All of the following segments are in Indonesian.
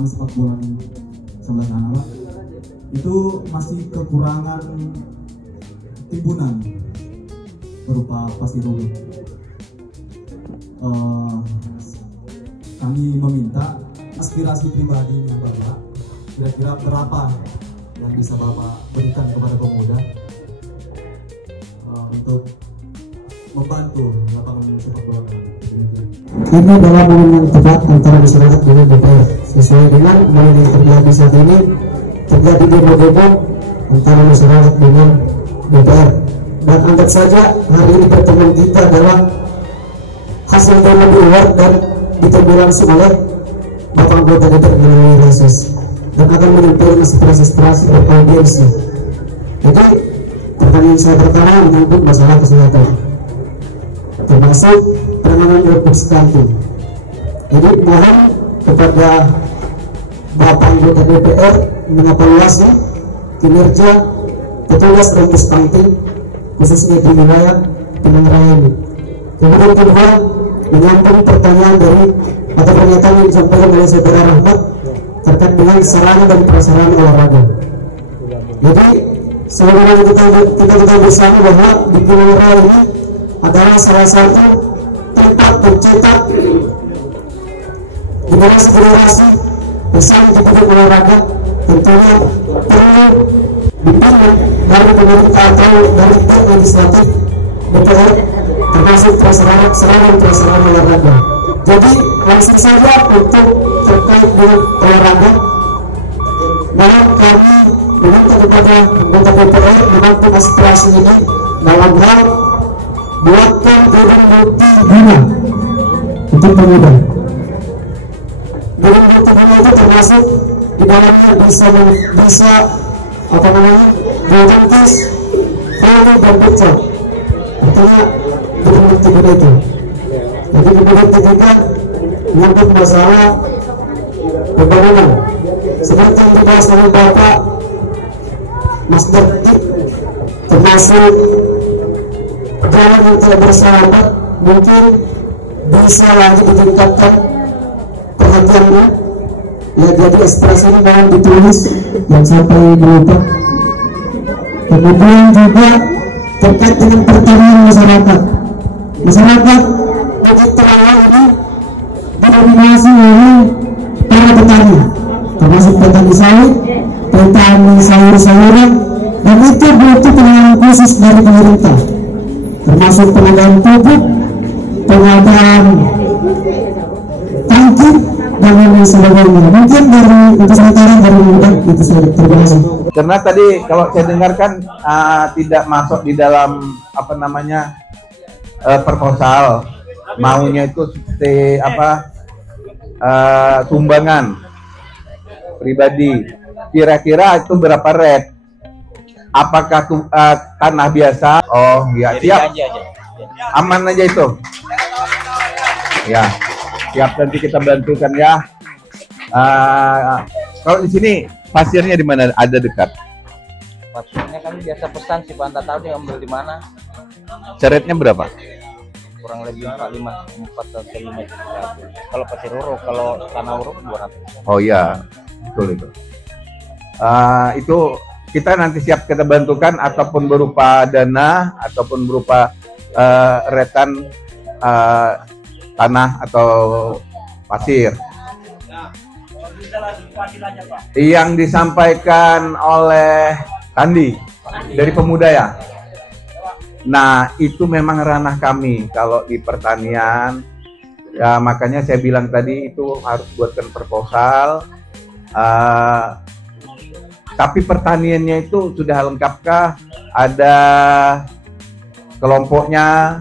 kami sepak bola di sebelah sana Pak, itu masih kekurangan timbunan berupa pasir roboh. Kami meminta aspirasi pribadi Bapak, kira-kira berapa yang bisa Bapak berikan kepada pemuda untuk membantu lapangan sepak bola kami. Ini adalah momen yang tepat antara masyarakat dengan DPR, sesuai dengan momen yang terjadi saat ini, terjadi demo-demo antara masyarakat dengan DPR. Dan anggap saja hari ini pertemuan kita adalah hasil demo di luar dan ditunggu langsung oleh Bapak anggota DPR melalui reses dan akan menyampaikan aspirasi beraudiensi. Jadi pertanyaan saya pertama menyangkut masalah kesehatan, termasuk penanganan outbreak stunting. Jadi mohon kepada Bapak anggota DPR mengevaluasi kinerja petugas outbreak stunting khususnya di wilayah Pinang Raya ini. Kemudian kedua, menyambung pertanyaan dari atau pernyataan yang disampaikan oleh Saudara Rahmat terkait dengan sarana dan prasarana olahraga. Jadi sebagaimana kita bersama bahwa di Pinang Raya ini adalah salah satu tempat mencetak generasi besar untuk bidang olahraga. Tentunya perlu dukungan dari pemerintah atau dari pihak legislatif DPR termasuk prasarana olahraga. Jadi langsung saja untuk terkait dengan olahraga, mohon kami meminta kepada anggota DPR menampung aspirasi ini dalam hal buatkan gedung multiguna untuk pemuda. Gedung multiguna itu termasuk di dalamnya bisa apa namanya gratis, volley dan beca. Artinya gedung multiguna itu. Jadi kemudian ketiga menyangkut masalah pembangunan seperti yang dibahas oleh Bapak Mas Berti, termasuk jalan yang tidak bersahabat mungkin bisa lagi ditingkatkan perhatiannya ya. Jadi aspirasi ini mohon ditulis yang sampai dilupa. Kemudian juga terkait dengan pertanian masyarakat begitu lama ini didominasi oleh para petani, termasuk petani sawit, petani sayur-sayuran, dan itu butuh penanganan khusus dari pemerintah, termasuk pengadaan pupuk, pengadaan tangki dan lain sebagainya. Mungkin dari untuk sementara dari mudah itu saja. Terima kasih. Karena tadi kalau saya dengarkan tidak masuk di dalam apa namanya proposal, maunya itu seperti apa sumbangan pribadi. Kira-kira itu berapa rate? Apakah tanah biasa? Oh ya, siap. Aman aja itu. Ya, siap, nanti kita bantukan ya. Kalau di sini pasirnya di mana? Ada dekat? Pasirnya kami biasa pesan sih Pak, tak tahu dia ambil di mana. Caretnya berapa? Kurang lebih 4 atau 5 juta. Kalau pasir uruk, kalau tanah uruk 200. Oh iya, betul itu. Itu kita nanti siap kita bantukan ataupun berupa dana ataupun berupa retan tanah atau pasir. Yang disampaikan oleh Tandi dari pemuda ya. Nah itu memang ranah kami kalau di pertanian ya, makanya saya bilang tadi itu harus buatkan proposal. Tapi pertaniannya itu sudah lengkapkah? Ada kelompoknya.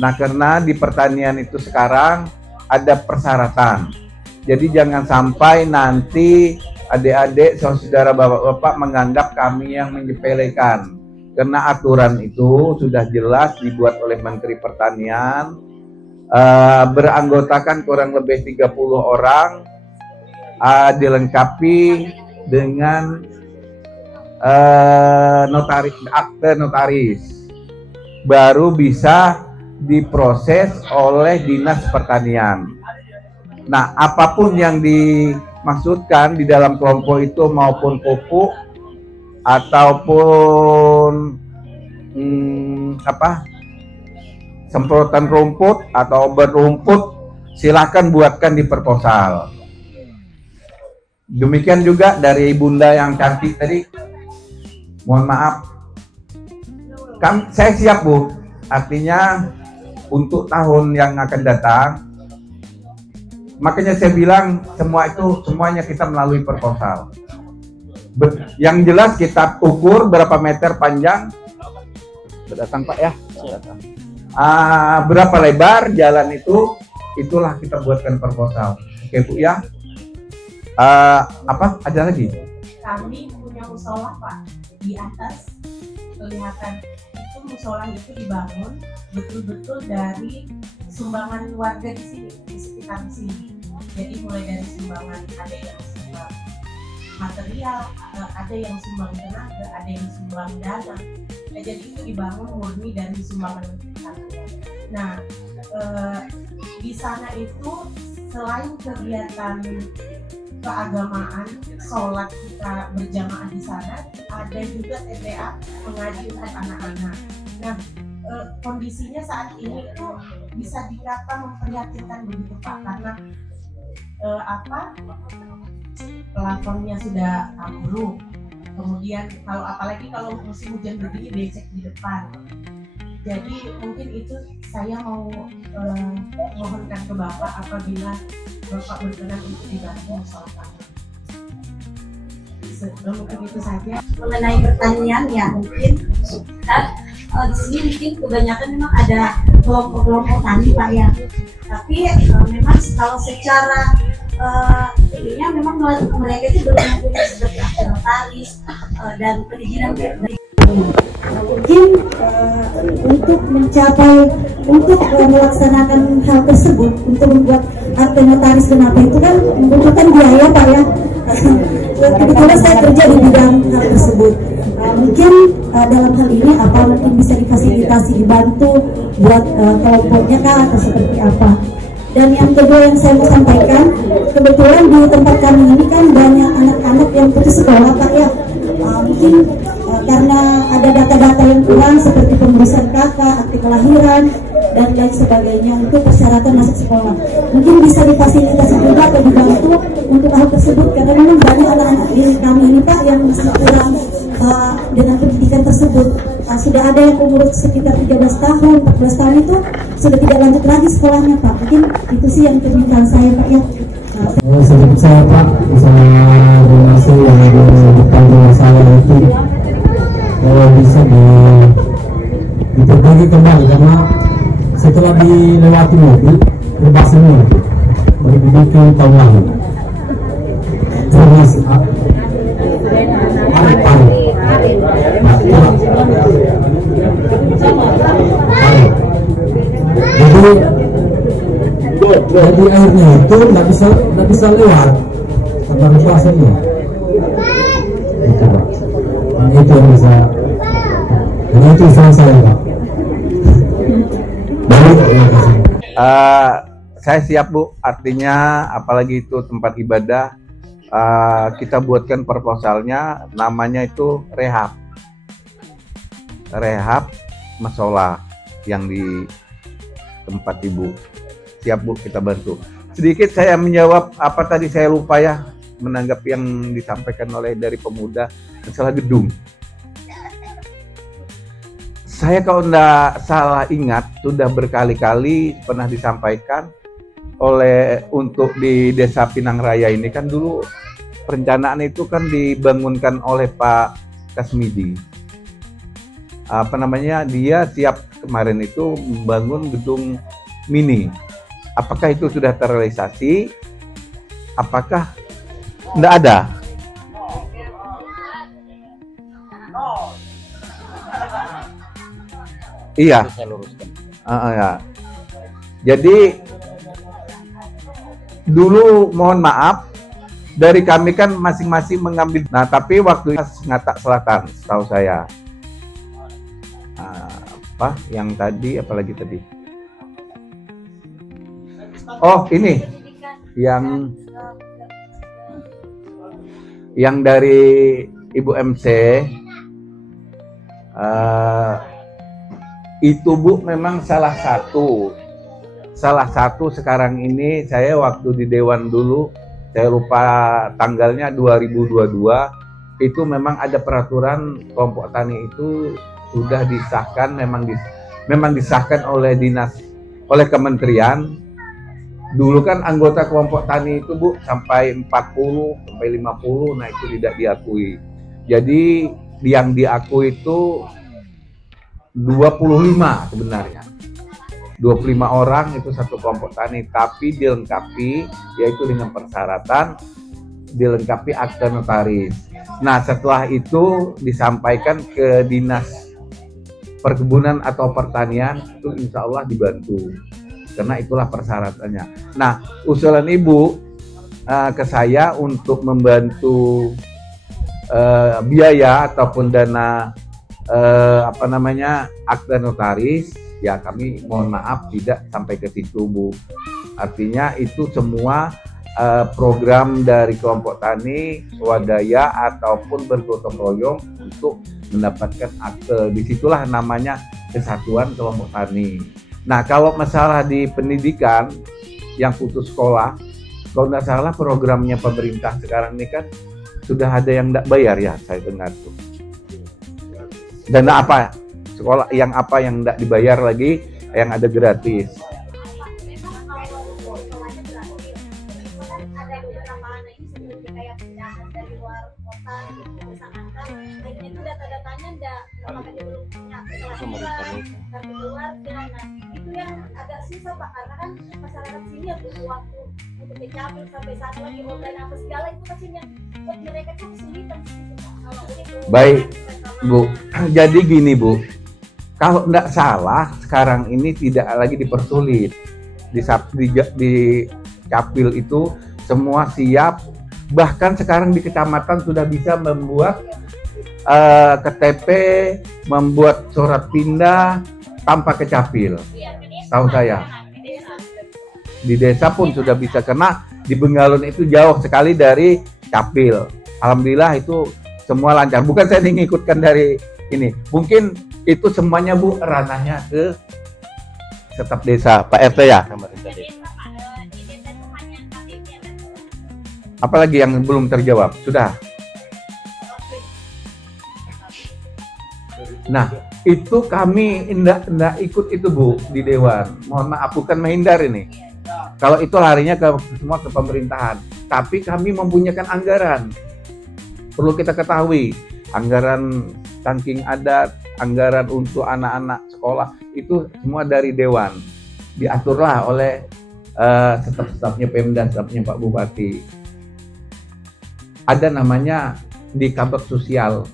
Nah karena di pertanian itu sekarang ada persyaratan. Jadi jangan sampai nanti adik-adik, saudara, bapak-bapak menganggap kami yang menyepelekan. Karena aturan itu sudah jelas dibuat oleh Menteri Pertanian, beranggotakan kurang lebih 30 orang, dilengkapi dengan notaris, akte notaris, baru bisa diproses oleh Dinas Pertanian. Nah, apapun yang maksudkan di dalam kelompok itu maupun pupuk ataupun semprotan rumput atau obat rumput, silahkan buatkan di proposal. Demikian juga dari Bunda yang cantik tadi. Mohon maaf, saya siap Bu. Artinya untuk tahun yang akan datang, makanya saya bilang semuanya kita melalui proposal. Yang jelas kita ukur berapa meter panjang, datang Pak ya, datang. Berapa lebar jalan itu, itulah kita buatkan proposal. Oke Bu ya. Apa ada lagi? Kami punya musola Pak, di atas kelihatan itu musola itu dibangun betul-betul dari sumbangan warga di sini, di sekitar sini. Jadi mulai dari sumbangan, ada yang sumbang material, ada yang sumbang tenaga, ada yang sumbang dana. Jadi itu dibangun murni dari sumbangan masyarakat. Nah, di sana itu selain kegiatan keagamaan, sholat kita berjamaah di sana, ada juga TPA mengaji untuk anak-anak. Nah, kondisinya saat ini itu bisa dikata memprihatinkan begitu Pak, karena plafonnya sudah ambruk, kemudian apalagi kalau musim hujan begini becek di depan. Jadi mungkin itu saya mau mohonkan ke Bapak apabila Bapak berkenan untuk dibantu musola kami. Mungkin itu saja. Mengenai pertanyaan ya, mungkin di sini mungkin kebanyakan memang ada kelompok-kelompok tani Pak ya. Tapi memang kalau secara ininya memang mereka itu belum mempunyai seperti notaris dan perizinan dari mungkin untuk melaksanakan hal tersebut, untuk membuat akte notaris dan apa itu kan membutuhkan biaya Pak ya. Kebetulan saya kerja di bidang hal tersebut. Mungkin dalam hal ini apa mungkin bisa difasilitasi, dibantu buat kelompoknya kah atau seperti apa. Dan yang kedua yang saya mau sampaikan, kebetulan di tempat kami ini kan banyak anak-anak yang putus sekolah Pak ya. Mungkin karena ada data-data yang kurang seperti pengurusan KK, akte kelahiran dan lain sebagainya untuk persyaratan masuk sekolah. Mungkin bisa difasilitasi juga atau dibantu untuk hal tersebut, karena memang banyak anak-anak di kami ini Pak yang masih kurang dengan pendidikan tersebut. Sudah ada yang umur sekitar 13 tahun, 14 tahun itu sudah tidak lanjut lagi sekolahnya Pak. Mungkin itu sih yang permintaan saya Pak ya. Sedikit saya Pak, misalnya donasi yang ada di depan rumah saya itu bisa diperbagi kembali, karena setelah dilewati mobil berbasanya baru dibikin tahun lalu. Terus jadi airnya itu nggak bisa lewat karena pasirnya. Itu Pak. Itu yang bisa. Dan itu usaha saya Pak. Baik, terima kasih. Saya siap Bu. Artinya apalagi itu tempat ibadah, kita buatkan proposalnya, namanya itu rehab musola yang di tempat Ibu. Siap Bu, kita bantu. Sedikit saya menjawab apa tadi saya lupa ya, menanggapi yang disampaikan oleh dari pemuda masalah gedung. Saya kalau tidak salah ingat sudah berkali-kali pernah disampaikan untuk di Desa Pinang Raya ini kan dulu perencanaan itu kan dibangunkan oleh Pak Kasmidi. Dia siap kemarin itu membangun gedung mini. Apakah itu sudah terrealisasi? Apakah tidak ada? Iya. Ya. Jadi dulu mohon maaf dari kami kan masing-masing mengambil. Nah tapi waktu Ngatak Selatan, setahu saya. Yang tadi apalagi tadi? Oh ini yang Yang dari Ibu MC itu Bu memang salah satu sekarang ini. Saya waktu di Dewan dulu, saya lupa tanggalnya, 2022, itu memang ada peraturan kelompok tani itu sudah disahkan, memang disahkan oleh kementerian. Dulu kan anggota kelompok tani itu Bu sampai 40 sampai 50, nah itu tidak diakui. Jadi yang diakui itu 25 sebenarnya. 25 orang itu satu kelompok tani, tapi dilengkapi yaitu dengan persyaratan dilengkapi akte notaris. Nah, setelah itu disampaikan ke Dinas Perkebunan atau Pertanian, itu insya Allah dibantu, karena itulah persyaratannya. Nah, usulan Ibu ke saya untuk membantu biaya ataupun dana akte notaris, ya kami mohon maaf tidak sampai ke situ Bu. Artinya itu semua program dari kelompok tani swadaya ataupun bergotong royong untuk mendapatkan akte. Disitulah namanya kesatuan kelompok tani. Nah, kalau masalah di pendidikan yang putus sekolah, kalau nggak salah programnya pemerintah sekarang ini kan sudah ada yang nggak bayar ya, saya dengar tuh. Dana apa? Sekolah yang apa yang nggak dibayar lagi, yang ada gratis. Itu yang agak susah Pak, karena kan masyarakat sini ya butuh waktu untuk dicapil sampai sana lagi online apa segala, itu pastinya buat mereka tuh kesulitan. Baik Bu, jadi gini Bu, kalau nggak salah sekarang ini tidak lagi dipersulit. Di capil itu semua siap, bahkan sekarang di kecamatan sudah bisa membuat KTP, membuat surat pindah tanpa ke capil. Tahu saya di desa pun sudah bisa, karena di Bengalun itu jauh sekali dari capil. Alhamdulillah itu semua lancar. Bukan saya mengikutkan dari ini, mungkin itu semuanya Bu ranahnya ke staf desa, Pak RT ya. Apalagi yang belum terjawab sudah. Nah, itu kami enggak ikut itu Bu di Dewan. Mohon maaf, bukan menghindar ini. Kalau itu larinya semua ke pemerintahan. Tapi kami mempunyai anggaran. Perlu kita ketahui, anggaran tangking adat, anggaran untuk anak-anak sekolah, itu semua dari Dewan. Diaturlah oleh staf-stafnya Pemda, stafnya Pak Bupati. Ada namanya di Kabak Sosial.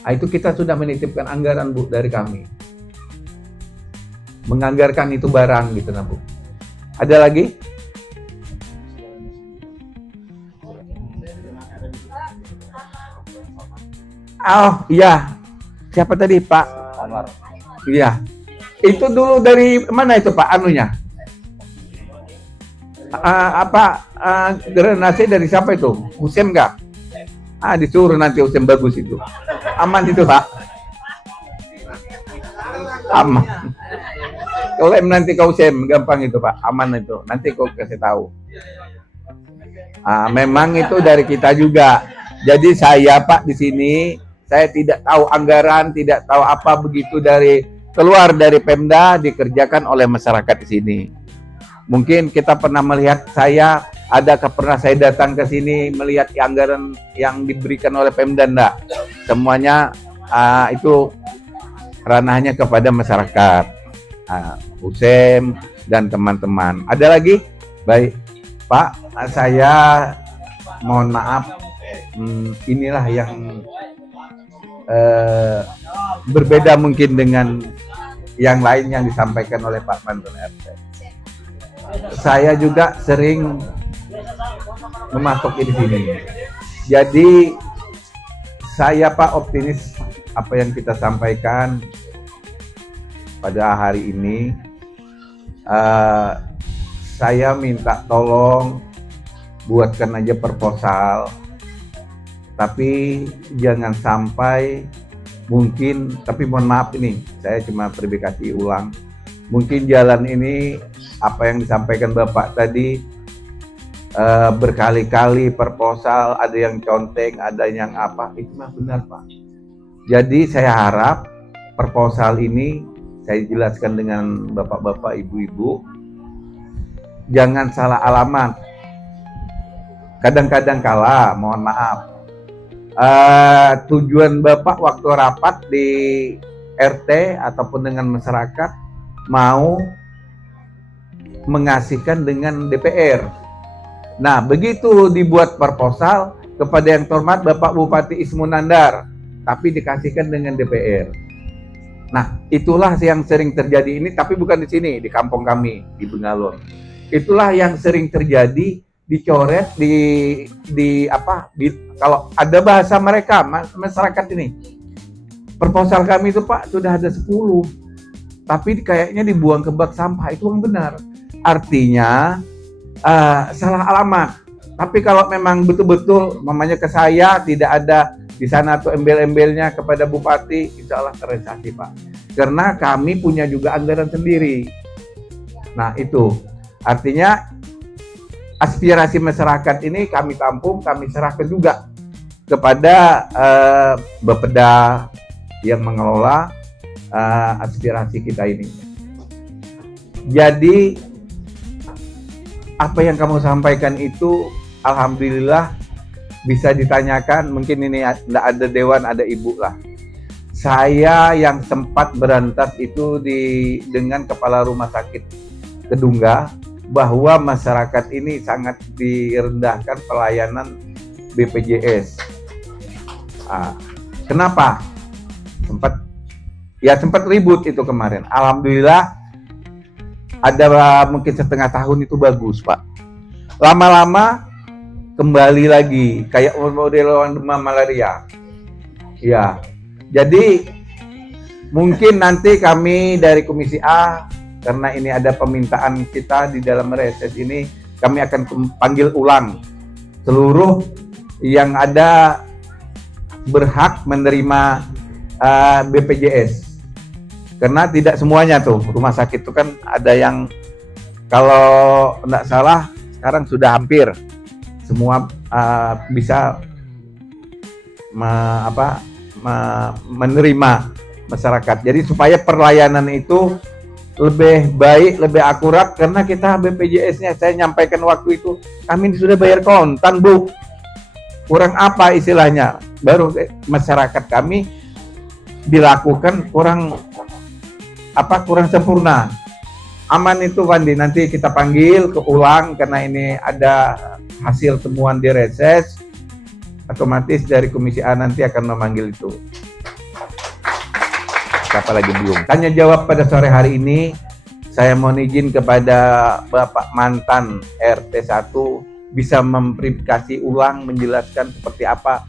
Nah, itu kita sudah menitipkan anggaran Bu dari kami. Menganggarkan itu barang gitu nah Bu. Ada lagi? Oh iya, siapa tadi Pak? Anwar. Iya, itu dulu dari mana itu Pak anunya? Granasi dari siapa itu? Usem nggak? Disuruh nanti Usem, bagus itu. Aman itu Pak. Aman. Kalau nanti kau Usem gampang itu Pak, aman itu. Nanti kau kasih tahu. Memang itu dari kita juga. Jadi saya Pak di sini, saya tidak tahu anggaran, tidak tahu apa begitu dari keluar dari Pemda, dikerjakan oleh masyarakat di sini. Mungkin kita pernah melihat pernah saya datang ke sini melihat anggaran yang diberikan oleh Pemda enggak? Semuanya itu ranahnya kepada masyarakat. Usem dan teman-teman. Ada lagi? Baik, Pak, saya mohon maaf. Inilah yang berbeda mungkin dengan yang lain yang disampaikan oleh Pak Mantan RT. Saya juga sering memasuki di sini. Jadi saya Pak optimis apa yang kita sampaikan pada hari ini. Saya minta tolong buatkan aja proposal tapi jangan sampai mungkin, tapi mohon maaf ini, saya cuma verifikasi ulang, mungkin jalan ini apa yang disampaikan Bapak tadi berkali-kali proposal, ada yang conteng, ada yang apa, itu mah benar Pak. Jadi saya harap proposal ini saya jelaskan dengan bapak-bapak, ibu-ibu, jangan salah alamat. Kadang-kadang kala, mohon maaf, tujuan Bapak waktu rapat di RT ataupun dengan masyarakat mau mengasihkan dengan DPR. Nah, begitu dibuat proposal kepada yang terhormat Bapak Bupati Ismunandar, tapi dikasihkan dengan DPR. Nah, itulah yang sering terjadi ini, tapi bukan di sini, di kampung kami, di Bengalon. Itulah yang sering terjadi, dicoret, kalau ada bahasa mereka, masyarakat ini. Proposal kami itu Pak, sudah ada 10, tapi kayaknya dibuang ke bak sampah, itu yang benar. Artinya, salah alamat. Tapi kalau memang betul-betul, mamanya ke saya, tidak ada di sana tuh embel-embelnya kepada Bupati, insya Allah terrealisasi Pak. Karena kami punya juga anggaran sendiri. Nah itu, artinya aspirasi masyarakat ini kami tampung, kami serahkan juga kepada Bapeda yang mengelola aspirasi kita ini. Jadi apa yang kamu sampaikan itu, alhamdulillah bisa ditanyakan, mungkin ini tidak ada dewan, ada ibu lah. Saya yang sempat berantas itu dengan kepala rumah sakit Kedungga, bahwa masyarakat ini sangat direndahkan pelayanan BPJS. Kenapa? Sempat ribut itu kemarin. Alhamdulillah ada mungkin setengah tahun itu bagus Pak. Lama-lama kembali lagi kayak model demam malaria. Ya, jadi mungkin nanti kami dari Komisi A, karena ini ada permintaan kita di dalam reses ini, kami akan panggil ulang seluruh yang ada berhak menerima BPJS. Karena tidak semuanya tuh, rumah sakit itu kan ada yang, kalau tidak salah sekarang sudah hampir semua bisa menerima masyarakat. Jadi supaya pelayanan itu lebih baik, lebih akurat, karena kita BPJS-nya, saya nyampaikan waktu itu, kami sudah bayar kontan Bu, kurang apa istilahnya, baru masyarakat kami dilakukan kurang sempurna. Aman itu Wandi, nanti kita panggil ke ulang, karena ini ada hasil temuan di reses, otomatis dari Komisi A nanti akan memanggil itu. Siapa lagi belum? Tanya jawab pada sore hari ini, saya mohon izin kepada Bapak mantan RT 1 bisa memverifikasi ulang, menjelaskan seperti apa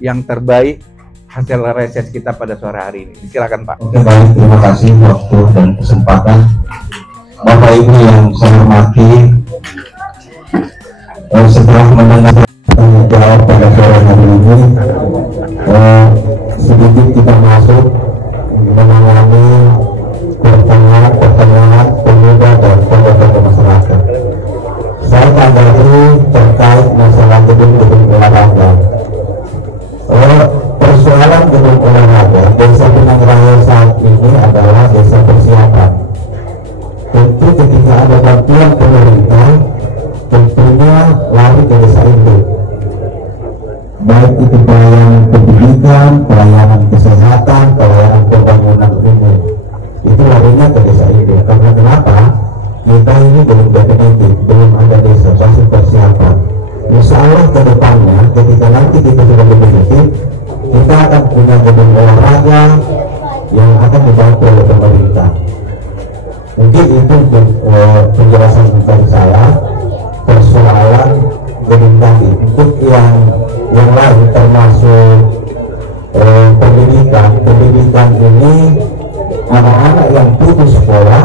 yang terbaik hasil reses kita pada sore hari ini. Silakan Pak. Oke, baik, terima kasih waktu dan kesempatan. Bapak Ibu yang saya hormati, setelah mendengar tanya jawab pada sore hari ini, sedikit kita masuk menangani pertanyaan pemuda dan tokoh-tokoh masyarakat. Saya tanggapi terkait masalah gedung-gedung olahraga. Persoalan gedung olahraga Desa Benang Raya saat ini adalah desa persiapan. Tentu ketika ada bantuan pemerintah, tentunya lari ke desa itu, baik itu pelayanan pendidikan, pelayanan kesehatan, pelayanan pembangunan umum, itu larinya ke desa itu. Karena kenapa? Kita ini belum definitif, belum ada desa, masih persiapan. Insya Allah ke depannya, ketika nanti kita sudah definitif, kita akan punya gedung olahraga yang akan dibantu oleh pemerintah. Mungkin itu penjelasan dari saya persoalan gedung tadi. Untuk yang lain termasuk pendidikan ini, anak-anak yang putus sekolah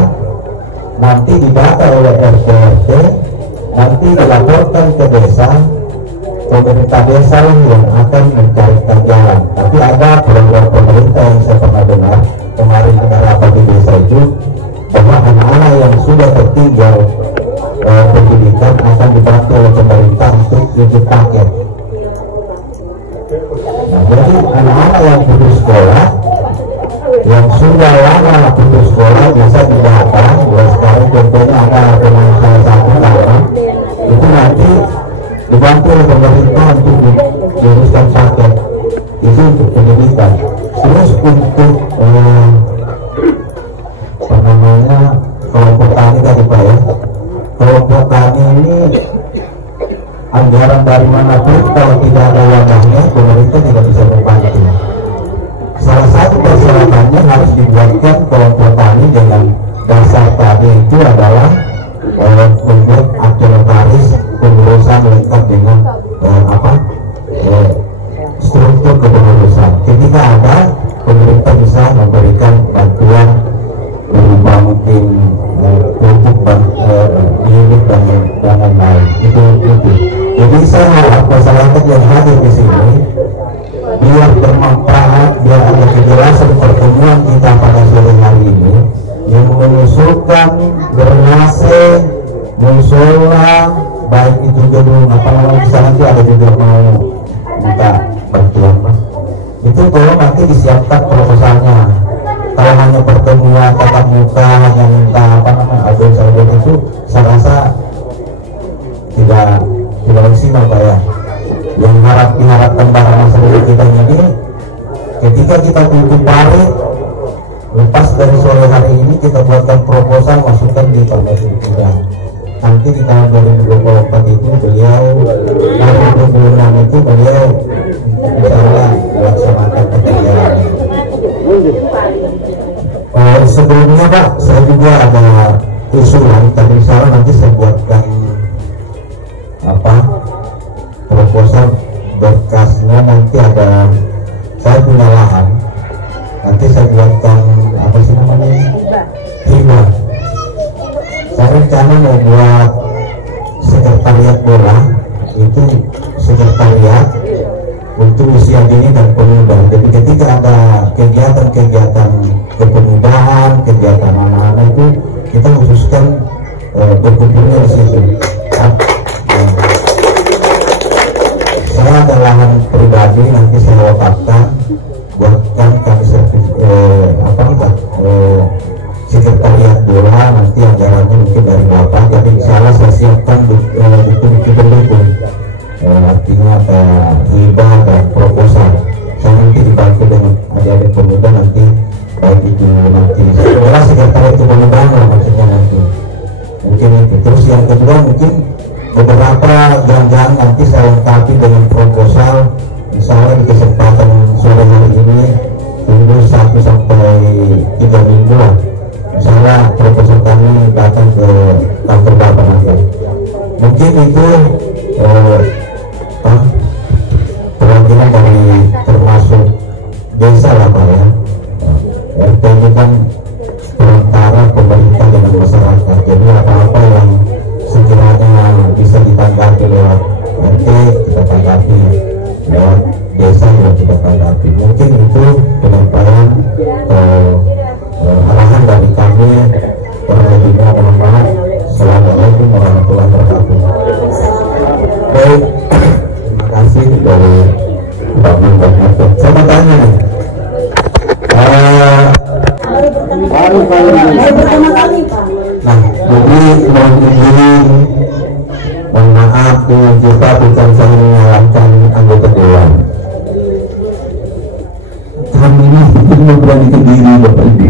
nanti didata oleh RT, nanti dilaporkan ke desa, pemerintah desa yang akan mencarikan jalan. Tapi ada program pemerintah yang saya pernah dengar kemarin ada rapat di desa itu, bahwa anak-anak yang sudah tertinggal pendidikan akan dibantu oleh pemerintah untuk 7 paket. Nah, jadi anak-anak yang putus sekolah, yang sudah lama putus sekolah bisa didata. Sekarang contohnya ada teman saya satu lama itu nanti dibantu oleh pemerintah untuk diuruskan paket itu untuk pendidikan. Terus untuk apa namanya kelompok tani tadi Pak ya, kelompok tani ini anggaran dari mana pun kalau tidak ada wadahnya pemerintah tidak bisa membantu. Salah satu persyaratannya harus dibuatkan kelompok tani dengan dasar tadi itu adalah membuat akte notaris pengurusan lengkap dengan struktur kepengurusan. Ketika ada, pemerintah bisa memberikan bantuan berupa mungkin pupuk unit dan lain-lain. Itu. Jadi saya harap masyarakat yang hadir di sini biar bermanfaat, biar ada kejelasan pertemuan kita pada sore hari ini yang mengusulkan drainase, musola, baik itu gedung apa namanya di sana nanti ada juga mau minta bantuan Pak. Itu tolong nanti disiapkan proposalnya. Kalau hanya pertemuan tatap muka hanya minta apa namanya aduan itu, saya rasa tidak maksimal Pak ya. Yang diharapkan para masyarakat kita ini, ketika kita tutup parit, lepas dari sore hari ini kita buatkan proposal, masukkan di Permesur Bidang. Nanti di tahun 2024 itu beliau, 2026 itu beliau insyaallah melaksanakan pekerjaan. Sebelumnya Pak, saya juga ada usulan, tapi insyaallah nanti saya buatkan proposal berkasnya. Nanti ada, saya punya lahan, nanti saya buatkan apa sih namanya, hibah. Saya rencana mau buat sekretariat bola, itu sekretariat untuk usia dini dan pemuda. Jadi ketika ada kegiatan-kegiatan kepemudahan, kegiatan anak-anak itu kita khususkan berkumpulnya di situ. Saya ada lahan pribadi, nanti saya wakafkan, buatkan kami sekretariat bola, nanti anggarannya mungkin dari Bapak, jadi insyaallah saya siapkan buku-buku pendukung, artinya ada hibah dan proposal. Saya nanti dibantu dengan adik-adik pemuda, nanti baik itu nanti sekolah sekretariat kepemudahan lah maksudnya nanti. Mungkin itu. Terus yang kedua mungkin beberapa jangan nanti saya lengkapi dengan proposal. Misalnya di kesempatan sore hari ini tunggu 1 sampai 3 minggu lah. Misalnya proposal kami datang ke kantor Bapak nanti. Mungkin itu perwakilan dari termasuk desa lah Pak ya. RT ini kan perantara pemerintah dengan masyarakat. Jadi apa-apa yang sekiranya bisa ditanggapi lewat RT kita tanggapi, lewat desa juga kita tanggapi. Mungkin itu penyampaian arahan dari kami. Kurang lebihnya mohon maaf. Assalamualaikum warahmatullahi wabarakatuh. Baik, terima kasih dari Pak Menko. Saya mau tanya nih, baru pertama kali Pak. Nah, jadi mohon izin, mohon maaf dengan kita bukan saya menyalahkan anggota dewan. Kami ini tidak berani diri Bapak Ibu,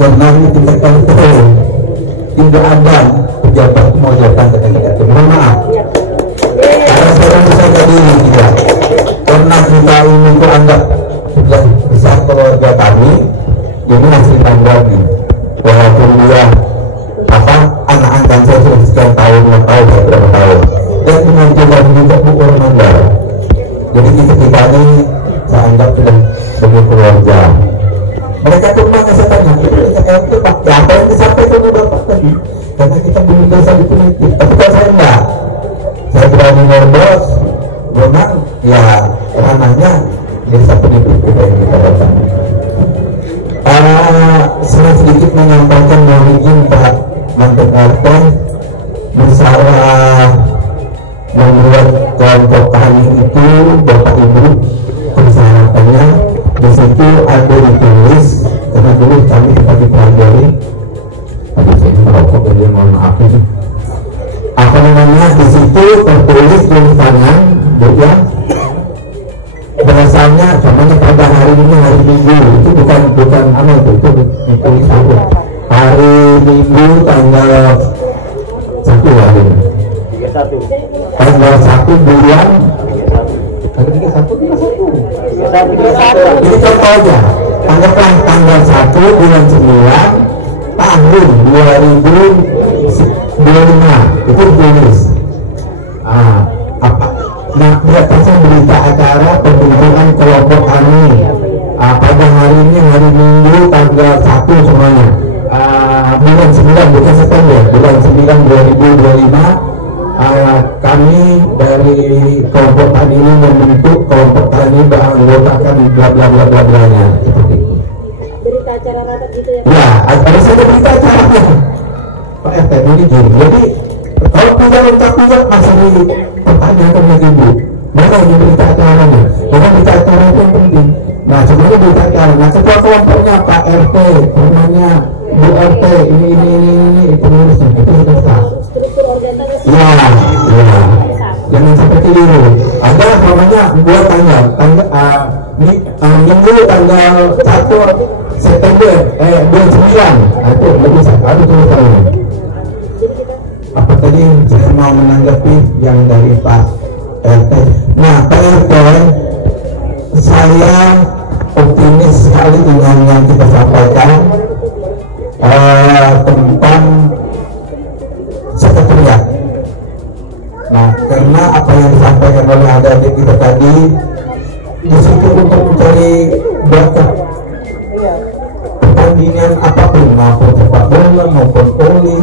karena ini tingkat kontrol, tidak ada pejabat mau datang ke tingkat. Mohon maaf, karena saya bisa diri tidak, karena kita ini anggap sudah besar keluarga kami, ini masih tanggapi, walaupun dia anak angkat saya sudah sekian tahun, saya berapa tahun, dan mencoba juga bukan mandar. Jadi kita ini saya anggap sudah sebagai keluarga. Mereka pun mana saya tanya, itu Pak, apa yang disampaikan oleh Bapak tadi? Karena kita belum desa di politik, tapi kalau saya enggak, saya berani nervous, ya ranahnya desa pendidik kita yang kita datang. Saya sedikit menyampaikan mohon izin Pak Mantan RT masalah membuat kelompok tani itu Bapak Ibu persyaratannya di situ ada ditulis, karena dulu kami kita dipelajari, tapi saya merokok jadi mohon maaf ini. Apa namanya, di situ tertulis tulisannya Bu ya, bahasanya namanya pada hari ini hari Minggu, itu bukan apa itu ditulis itu hari Minggu tanggal 1 hari ini, tanggal 1 bulan tanggal 31 ini contohnya, anggaplah tanggal 1 bulan 9 tahun 2025 itu ditulis apa. Nah, dia pasang berita acara pembentukan kelompok kami pada hari ini hari Minggu tanggal 1 semuanya, bulan 9 bukan September, bulan 9 2025. Kami dari kelompok tani ini membentuk kelompok tani beranggotakan bla bla bla bla bla nya seperti itu. Berita acara rapat gitu ya? Ya, ada saja berita acaranya Pak RT ini gini. Jadi kalau punya lengkap juga masih dipertanyakan lagi Bu, mana ini berita acaranya? Karena berita acara itu yang penting. Nah, sebenarnya berita acara. Nah, ketua kelompoknya Pak RT, namanya Bu RT, ini penulisnya itu sudah sah. Struktur organisasi. Ya, jangan sampai keliru. Ada namanya buat tanggal Minggu tanggal 1 September bulan 9. Itu lebih harus tulisannya. Apa tadi saya mau menanggapi yang dari Pak RT. Nah, Pak RT, saya optimis sekali dengan yang kita sampaikan tentang sekretariat. Nah, karena apa yang disampaikan oleh adik-adik kita tadi, di situ untuk mencari bakat pertandingan apapun, maupun sepak bola maupun voli,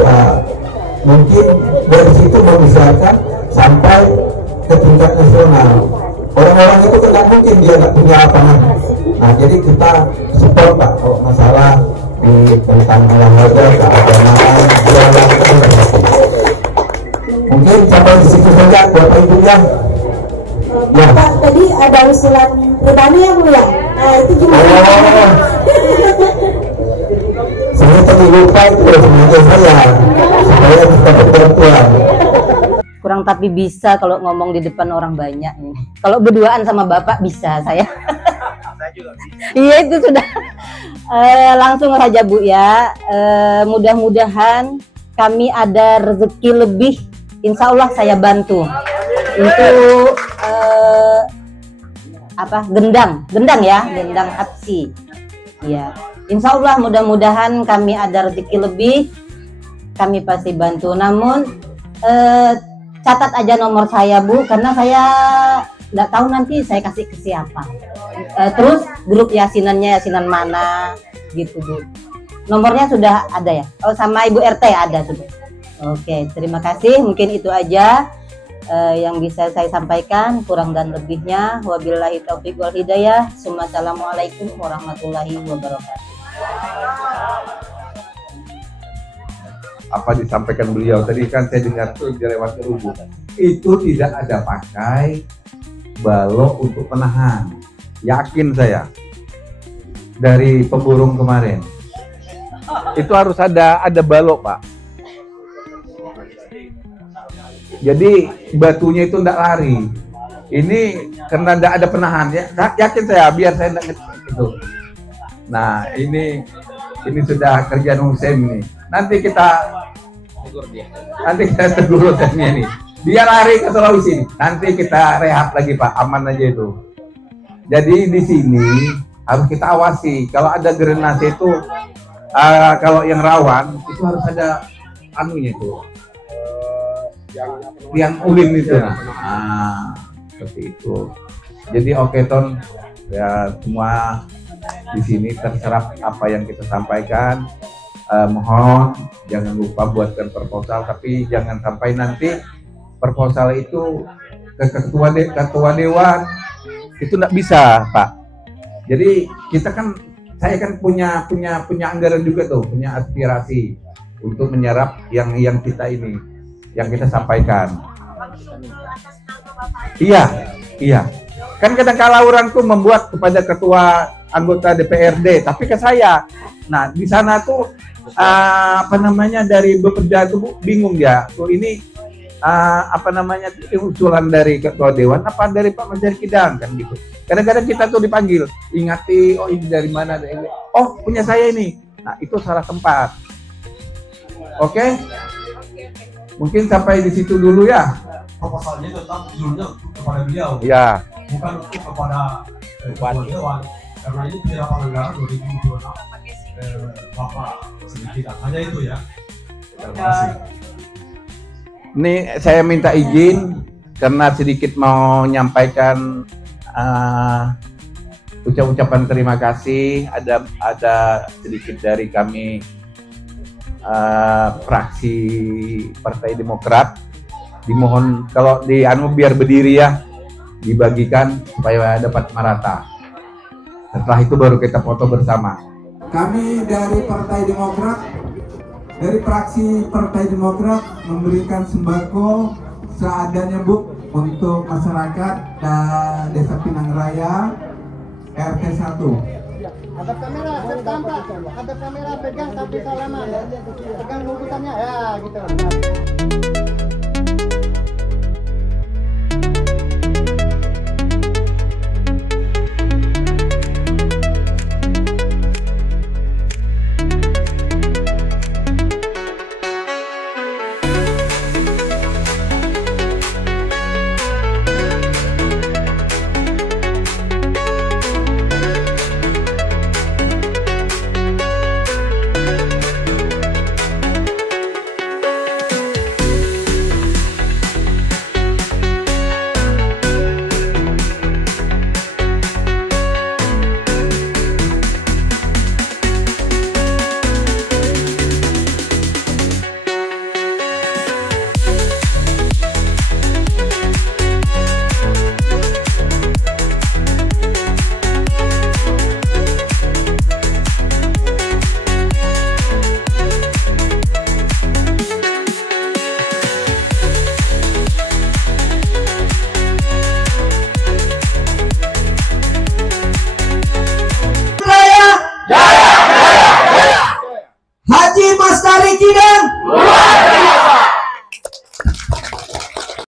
ya mungkin dari situ membesarkan sampai ke tingkat nasional. Orang-orang itu tidak mungkin dia nggak punya lapangan. Nah, jadi kita support Pak kalau masalah di tentang olahraga, keagamaan, jalan. Mungkin sampai di situ saja Bapak Ibu ya. Bapak tadi ada usulan pribadi ya Bu ya? Nah, itu gimana? Saya tadi lupa itu sengaja saya supaya kita berbantuan. Kurang tapi bisa kalau ngomong di depan orang banyak nih. Kalau berduaan sama Bapak bisa saya. Saya juga bisa. Iya itu sudah. Langsung saja Bu ya. Mudah-mudahan kami ada rezeki lebih. Insya Allah saya bantu untuk gendang ya, gendang hapsi. Ya, Insya Allah mudah-mudahan kami ada rezeki lebih, kami pasti bantu. Namun catat aja nomor saya Bu, karena saya nggak tahu nanti saya kasih ke siapa. Terus grup yasinannya yasinan mana gitu Bu. Nomornya sudah ada ya? Oh, sama Ibu RT ada sudah. Oke, terima kasih. Mungkin itu aja yang bisa saya sampaikan. Kurang dan lebihnya wabillahi taufiq wal hidayah. Assalamualaikum warahmatullahi wabarakatuh. Apa disampaikan beliau tadi kan saya dengar tuh di lewat rubuh. Itu tidak ada pakai balok untuk penahan. Yakin saya. Dari pemburung kemarin. Itu harus ada balok, Pak. Jadi batunya itu tidak lari. Ini karena tidak ada penahan ya. Yakin saya, biar saya tidak itu. Nah ini sudah kerjaan Husein nih. Nanti kita tegur ini. Dia lari ke Sulawesi. Nanti kita rehat lagi Pak, aman aja itu. Jadi di sini harus kita awasi. Kalau ada drainase itu, kalau yang rawan itu harus ada anunya itu. Yang ulin itu. Nah, seperti itu. Jadi oke Ton, ya semua di sini terserap apa yang kita sampaikan. Mohon jangan lupa buatkan proposal, tapi jangan sampai nanti proposal itu ketua dewan itu nggak bisa, Pak. Jadi kita kan, saya kan punya anggaran juga tuh, punya aspirasi untuk menyerap yang kita ini, yang kita sampaikan. Iya. Kan kadang-kala orang tuh membuat kepada ketua anggota DPRD, tapi ke saya. Nah, di sana tuh dari bekerja tuh bingung ya. Tuh ini usulan dari ketua dewan apa dari Pak Menteri Kidang kan gitu. Kadang-kadang kita tuh dipanggil, ingati, oh ini dari mana? Oh, punya saya ini. Nah, itu salah tempat. Oke? Mungkin sampai di situ dulu ya. Proposalnya tetap judulnya kepada beliau. Ya. Bukan untuk kepada ketua dewan. Karena ini penyerapan anggaran 2026. Bapak sedikit hanya itu ya. Terima kasih. Ini saya minta izin karena sedikit mau menyampaikan ucapan terima kasih. Ada sedikit dari kami fraksi Partai Demokrat. Dimohon kalau biar berdiri ya, dibagikan supaya dapat merata. Setelah itu baru kita foto bersama. Kami dari Partai Demokrat, dari fraksi Partai Demokrat memberikan sembako seadanya Bu untuk masyarakat Desa Pinang Raya RT 1. Ada kamera, tampak. Ada kamera, pegang tapi salaman. Pegang bungkusannya ya gitu. Haji Mas Tari Kidang.